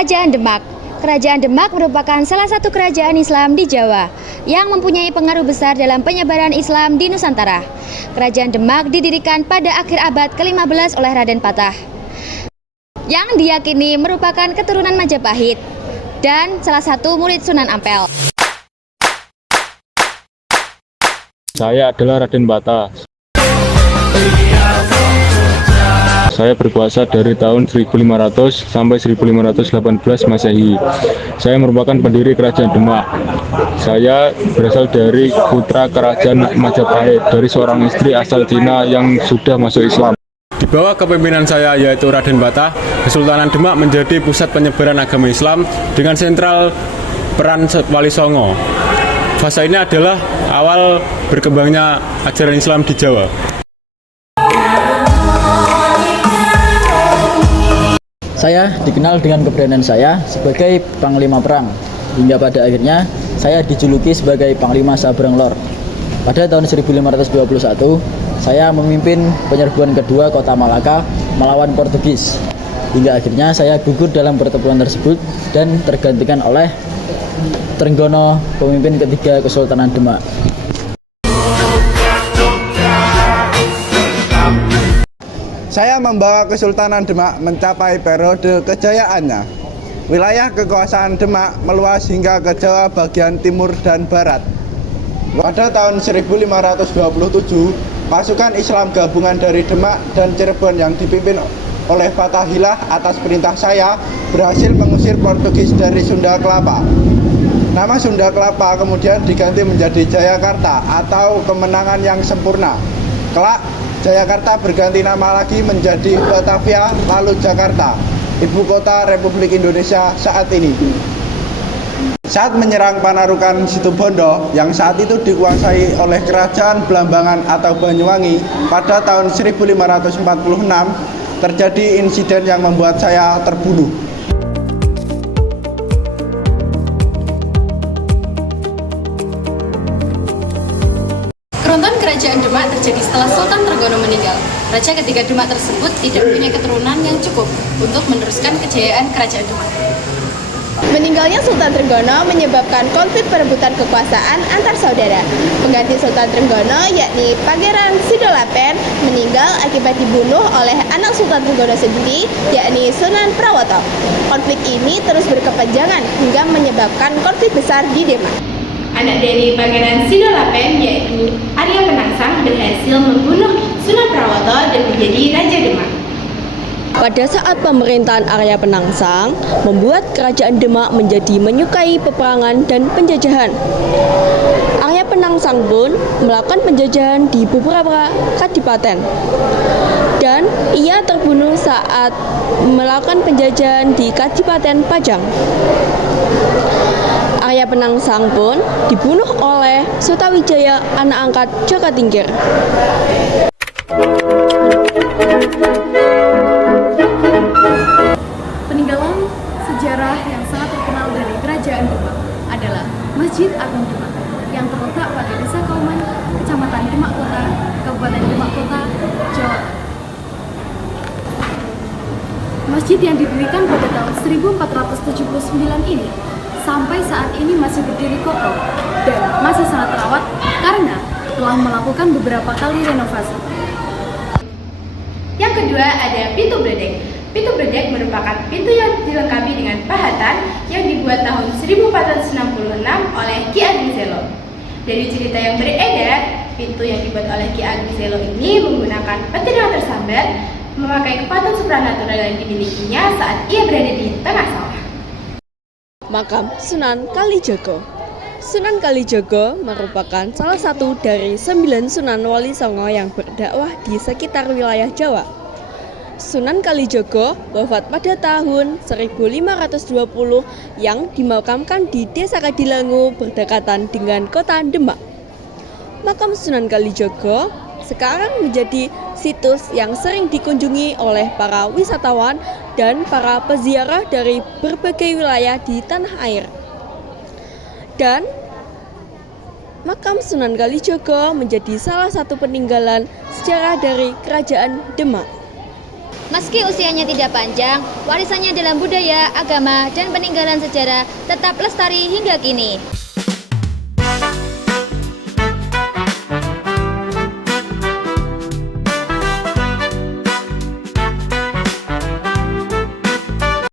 Kerajaan Demak. Kerajaan Demak merupakan salah satu kerajaan Islam di Jawa yang mempunyai pengaruh besar dalam penyebaran Islam di Nusantara. Kerajaan Demak didirikan pada akhir abad ke-15 oleh Raden Patah, yang diyakini merupakan keturunan Majapahit dan salah satu murid Sunan Ampel. Saya adalah Raden Patah. Saya berkuasa dari tahun 1500 sampai 1518 Masehi. Saya merupakan pendiri Kerajaan Demak. Saya berasal dari putra Kerajaan Majapahit, dari seorang istri asal Cina yang sudah masuk Islam. Di bawah kepemimpinan saya yaitu Raden Patah, Kesultanan Demak menjadi pusat penyebaran agama Islam dengan sentral peran Wali Songo. Fase ini adalah awal berkembangnya ajaran Islam di Jawa. Saya dikenal dengan keberanian saya sebagai Panglima Perang, hingga pada akhirnya saya dijuluki sebagai Panglima Sabrang Lor. Pada tahun 1521, saya memimpin penyerbuan kedua kota Malaka melawan Portugis. Hingga akhirnya saya gugur dalam pertempuran tersebut dan tergantikan oleh Trenggono, pemimpin ketiga Kesultanan Demak. Saya membawa Kesultanan Demak mencapai periode kejayaannya. Wilayah kekuasaan Demak meluas hingga ke Jawa bagian timur dan barat. Pada tahun 1527, pasukan Islam gabungan dari Demak dan Cirebon yang dipimpin oleh Fathahillah atas perintah saya berhasil mengusir Portugis dari Sunda Kelapa. Nama Sunda Kelapa kemudian diganti menjadi Jayakarta atau kemenangan yang sempurna. Kelak, Jayakarta berganti nama lagi menjadi Batavia, lalu Jakarta, ibu kota Republik Indonesia saat ini. Saat menyerang Panarukan Situbondo yang saat itu dikuasai oleh Kerajaan Blambangan atau Banyuwangi pada tahun 1546, terjadi insiden yang membuat saya terbunuh. Keruntuhan Kerajaan Demak terjadi setelah Sultan Trenggono meninggal. Raja ketiga Demak tersebut tidak mempunyai keturunan yang cukup untuk meneruskan kejayaan Kerajaan Demak. Meninggalnya Sultan Trenggono menyebabkan konflik perebutan kekuasaan antar saudara. Pengganti Sultan Trenggono yakni Pangeran Sidolapen meninggal akibat dibunuh oleh anak Sultan Trenggono sendiri yakni Sunan Prawoto. Konflik ini terus berkepanjangan hingga menyebabkan konflik besar di Demak. Anak dari Pangeran Sidolapen yaitu Arya Penangsang berhasil membunuh Sunan Prawoto dan menjadi Raja Demak. Pada saat pemerintahan Arya Penangsang membuat Kerajaan Demak menjadi menyukai peperangan dan penjajahan. Arya Penangsang pun melakukan penjajahan di beberapa kadipaten dan ia terbunuh saat melakukan penjajahan di Kadipaten Pajang. Arya Penangsang pun dibunuh oleh Sutawijaya, anak angkat Jaka Tingkir. Peninggalan sejarah yang sangat terkenal dari Kerajaan Demak adalah Masjid Agung Demak yang terletak pada Desa Kauman, Kecamatan Demak Kota, Kabupaten Demak Kota, Jawa Tengah. Masjid yang didirikan pada tahun 1479 ini sampai saat ini masih berdiri kokoh dan masih sangat terawat karena telah melakukan beberapa kali renovasi. Yang kedua ada Pintu Bledek. Pintu Bledek merupakan pintu yang dilengkapi dengan pahatan yang dibuat tahun 1466 oleh Ki Ageng Selo. Dari cerita yang beredar, pintu yang dibuat oleh Ki Ageng Selo ini menggunakan petir yang tersambar, memakai kekuatan supranatural yang dimilikinya saat ia berada di tengah sawah. Makam Sunan Kalijaga. Sunan Kalijaga merupakan salah satu dari 9 Sunan Wali Songo yang berdakwah di sekitar wilayah Jawa. Sunan Kalijaga wafat pada tahun 1520 yang dimakamkan di Desa Kadilangu berdekatan dengan kota Demak. Makam Sunan Kalijaga sekarang menjadi situs yang sering dikunjungi oleh para wisatawan dan para peziarah dari berbagai wilayah di tanah air. Dan makam Sunan Kalijaga menjadi salah satu peninggalan sejarah dari Kerajaan Demak. Meski usianya tidak panjang, warisannya dalam budaya, agama, dan peninggalan sejarah tetap lestari hingga kini.